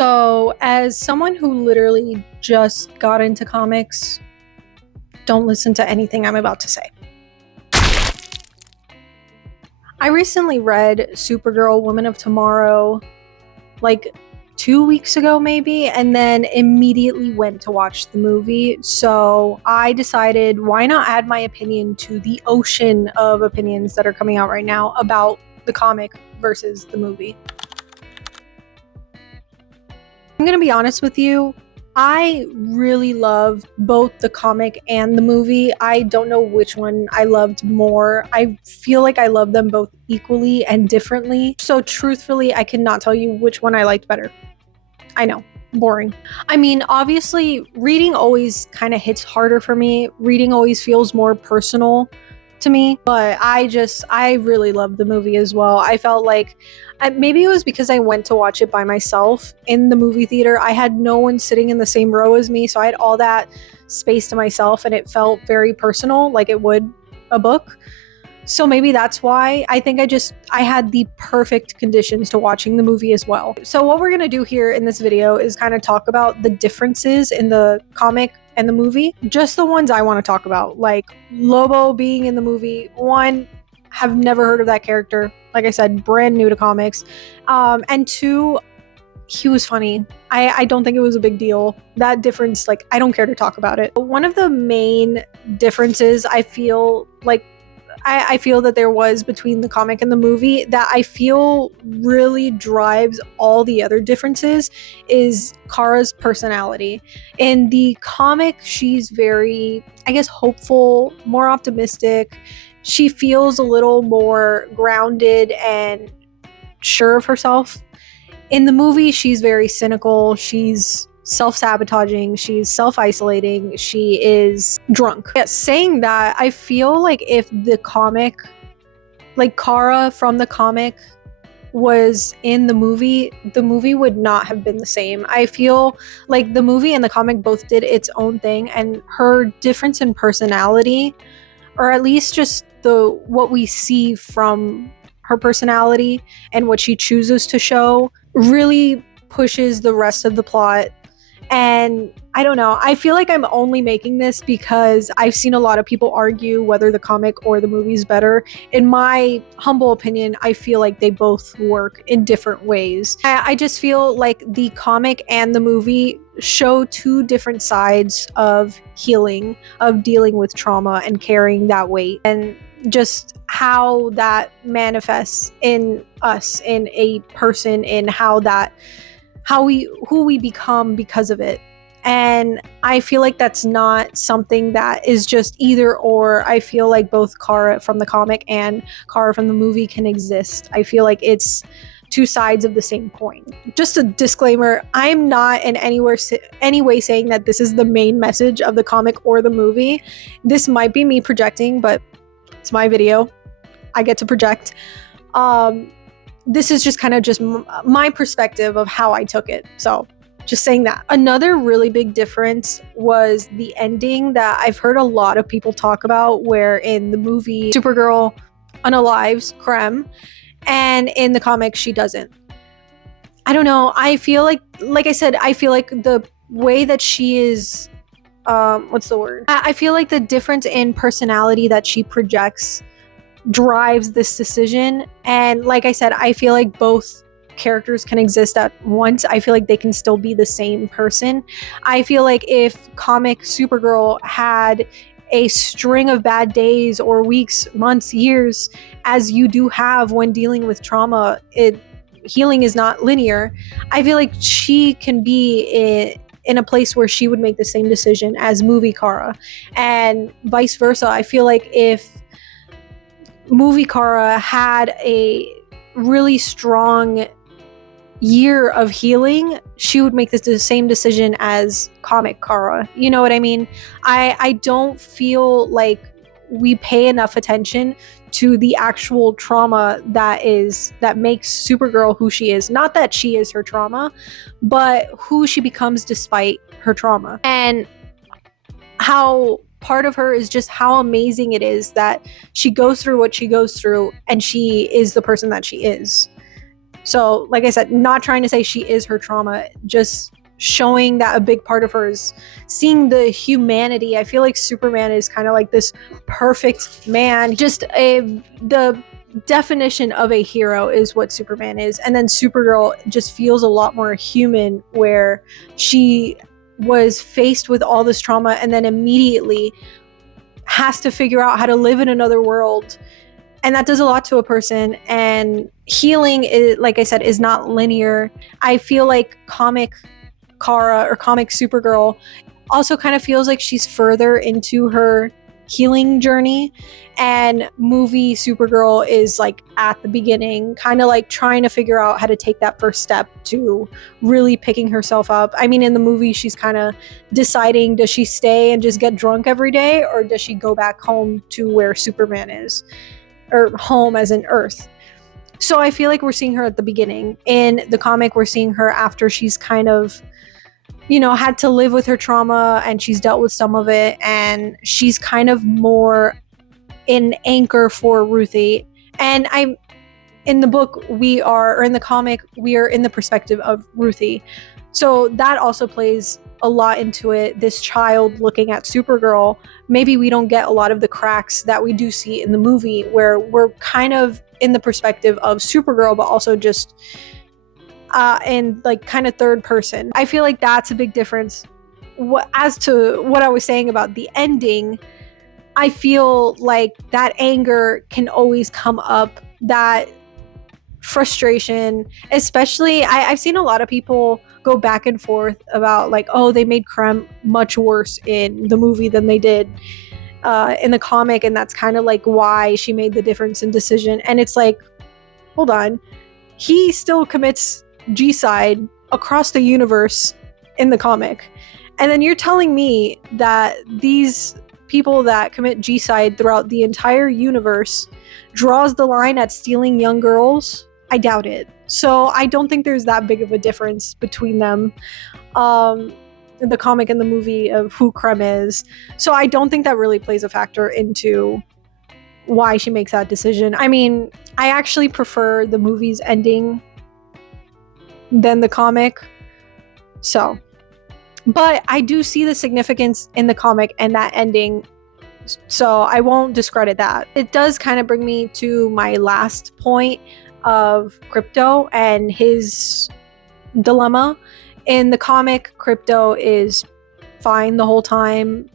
So, as someone who literally just got into comics, don't listen to anything I'm about to say. I recently read Supergirl, Woman of Tomorrow, like 2 weeks ago maybe, and then immediately went to watch the movie. So I decided, why not add my opinion to the ocean of opinions that are coming out right now about the comic versus the movie. I'm gonna be honest with you, I really love both the comic and the movie. I don't know which one I loved more. I feel like I love them both equally and differently. So truthfully, I cannot tell you which one I liked better. I know, boring. I mean, obviously, reading always kind of hits harder for me. Reading always feels more personal to me, but I really loved the movie as well. I felt like maybe it was because I went to watch it by myself in the movie theater. I had no one sitting in the same row as me, so I had all that space to myself, and it felt very personal, like it would a book. So maybe that's why. I think I had the perfect conditions to watching the movie as well. So what we're gonna do here in this video is kind of talk about the differences in the comic and the movie. Just the ones I want to talk about, like Lobo being in the movie. One, have never heard of that character. Like I said, brand new to comics. And two, he was funny. I don't think it was a big deal. That difference, like, I don't care to talk about it. One of the main differences I feel that there was between the comic and the movie that I feel really drives all the other differences is Kara's personality. In the comic, she's very, I guess, hopeful, more optimistic. She feels a little more grounded and sure of herself. In the movie, she's very cynical. She's self-sabotaging, she's self-isolating, she is drunk. Yeah, saying that, I feel like if the comic, like Kara from the comic, was in the movie would not have been the same. I feel like the movie and the comic both did its own thing, and her difference in personality, or at least just what we see from her personality and what she chooses to show, really pushes the rest of the plot. And I don't know, I feel like I'm only making this because I've seen a lot of people argue whether the comic or the movie is better. In my humble opinion, I feel like they both work in different ways. I just feel like the comic and the movie show two different sides of healing, of dealing with trauma and carrying that weight, and just how that manifests in us, in a person, in who we become because of it. And I feel like that's not something that is just either or. I feel like both Kara from the comic and Kara from the movie can exist. I feel like it's two sides of the same coin. Just a disclaimer, I'm not in any way saying that this is the main message of the comic or the movie. This might be me projecting, but it's my video. I get to project. This is just kind of just my perspective of how I took it. So just saying that. Another really big difference was the ending that I've heard a lot of people talk about, where in the movie Supergirl unalives Krem, and in the comic she doesn't. I don't know. I feel like I said, I feel like the way that she is, what's the word? I feel like the difference in personality that she projects drives this decision. And like I said, I feel like both characters can exist at once. I feel like they can still be the same person. I feel like if comic Supergirl had a string of bad days or weeks, months, years, as you do have when dealing with trauma, healing is not linear. I feel like she can be in a place where she would make the same decision as movie Kara, and vice versa. I feel like if movie Kara had a really strong year of healing, she would make the same decision as comic Kara. You know what I mean? I don't feel like we pay enough attention to the actual trauma that makes Supergirl who she is. Not that she is her trauma, but who she becomes despite her trauma. And how part of her is just how amazing it is that she goes through what she goes through and she is the person that she is. So, like I said, not trying to say she is her trauma, just showing that a big part of her is seeing the humanity. I feel like Superman is kind of like this perfect man, just the definition of a hero is what Superman is. And then Supergirl just feels a lot more human, where she was faced with all this trauma and then immediately has to figure out how to live in another world, and that does a lot to a person. And healing is, like I said, is not linear. I feel like comic Kara or comic Supergirl also kind of feels like she's further into her healing journey, and movie Supergirl is like at the beginning, kind of like trying to figure out how to take that first step to really picking herself up. I mean, in the movie, she's kind of deciding, does she stay and just get drunk every day, or does she go back home to where Superman is, or home as in Earth. So I feel like we're seeing her at the beginning. In the comic, we're seeing her after she's kind of, had to live with her trauma, and she's dealt with some of it, and she's kind of more an anchor for Ruthie. And in the book, or in the comic, we are in the perspective of Ruthie. So that also plays a lot into it. This child looking at Supergirl, maybe we don't get a lot of the cracks that we do see in the movie, where we're kind of in the perspective of Supergirl, but also just in like kind of third person. I feel like that's a big difference. As to what I was saying about the ending, I feel like that anger can always come up, that frustration, especially I've seen a lot of people go back and forth about like, oh, they made Krem much worse in the movie than they did in the comic, and that's kind of like why she made the difference in decision. And it's like, hold on, he still commits G-side across the universe in the comic, and then you're telling me that these people that commit G-side throughout the entire universe draws the line at stealing young girls? I doubt it. So I don't think there's that big of a difference between them, the comic and the movie, of who Krem is. So I don't think that really plays a factor into why she makes that decision. I mean, I actually prefer the movie's ending than the comic. So, but I do see the significance in the comic and that ending, so I won't discredit that. It does kind of bring me to my last point of Krypto and his dilemma. In the comic, Krypto is fine the whole time.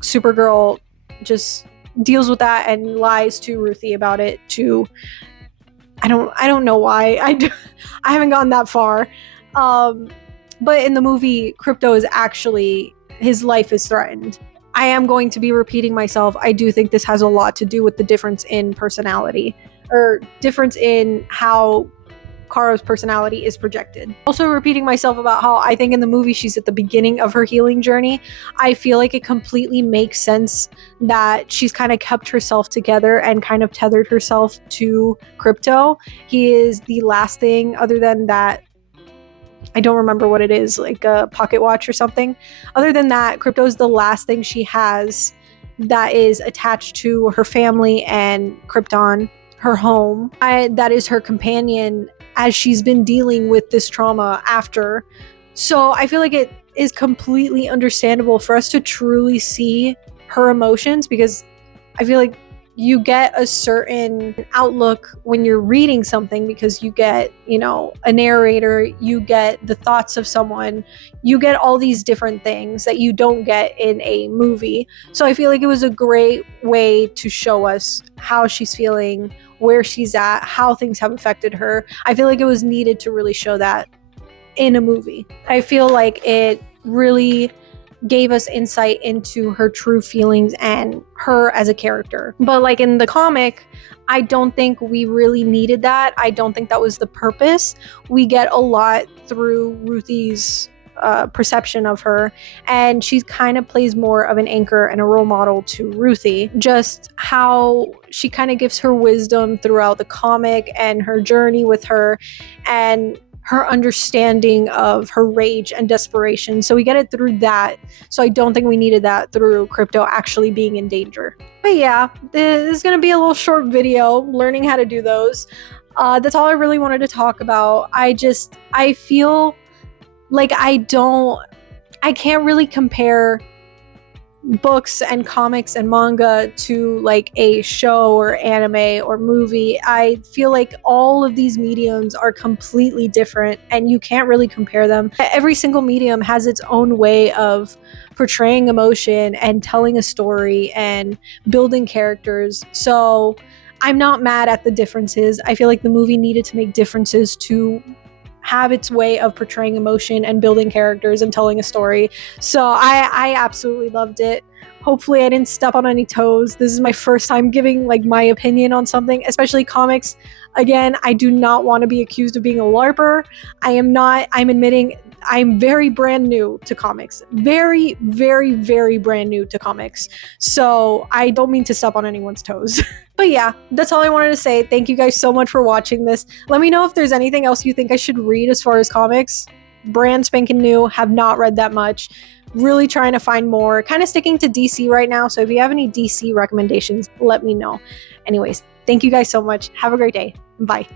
Supergirl just deals with that and lies to Ruthie about it. I don't know why. I haven't gone that far. But in the movie, Krypto is actually, his life is threatened. I am going to be repeating myself. I do think this has a lot to do with the difference in personality, or difference in how Kara's personality is projected. Also repeating myself about how I think in the movie she's at the beginning of her healing journey. I feel like it completely makes sense that she's kind of kept herself together and kind of tethered herself to Krypto. He is the last thing, other than that, I don't remember what it is, like a pocket watch or something. Other than that, Krypto is the last thing she has that is attached to her family and Krypton, her home. That is her companion as she's been dealing with this trauma after. So I feel like it is completely understandable for us to truly see her emotions, because I feel like you get a certain outlook when you're reading something, because you get, a narrator, you get the thoughts of someone, you get all these different things that you don't get in a movie. So I feel like it was a great way to show us how she's feeling, where she's at, how things have affected her. I feel like it was needed to really show that in a movie. I feel like it really gave us insight into her true feelings and her as a character. But like in the comic, I don't think we really needed that. I don't think that was the purpose. We get a lot through Ruthie's perception of her, and she kind of plays more of an anchor and a role model to Ruthie. Just how she kind of gives her wisdom throughout the comic and her journey with her, and her understanding of her rage and desperation. So we get it through that. So I don't think we needed that through Krypto actually being in danger. But yeah, this is going to be a little short video learning how to do those. That's all I really wanted to talk about. I feel like I can't really compare books and comics and manga to like a show or anime or movie. I feel like all of these mediums are completely different and you can't really compare them. Every single medium has its own way of portraying emotion and telling a story and building characters. So I'm not mad at the differences. I feel like the movie needed to make differences to have its way of portraying emotion and building characters and telling a story. So I absolutely loved it. Hopefully I didn't step on any toes. This is my first time giving like my opinion on something, especially comics. Again, I do not want to be accused of being a LARPer. I am not. I'm admitting I'm very brand new to comics. Very, very, very brand new to comics. So I don't mean to step on anyone's toes. But yeah, that's all I wanted to say. Thank you guys so much for watching this. Let me know if there's anything else you think I should read as far as comics. Brand spanking new, have not read that much. Really trying to find more. Kind of sticking to DC right now. So if you have any DC recommendations, let me know. Anyways, thank you guys so much. Have a great day. Bye.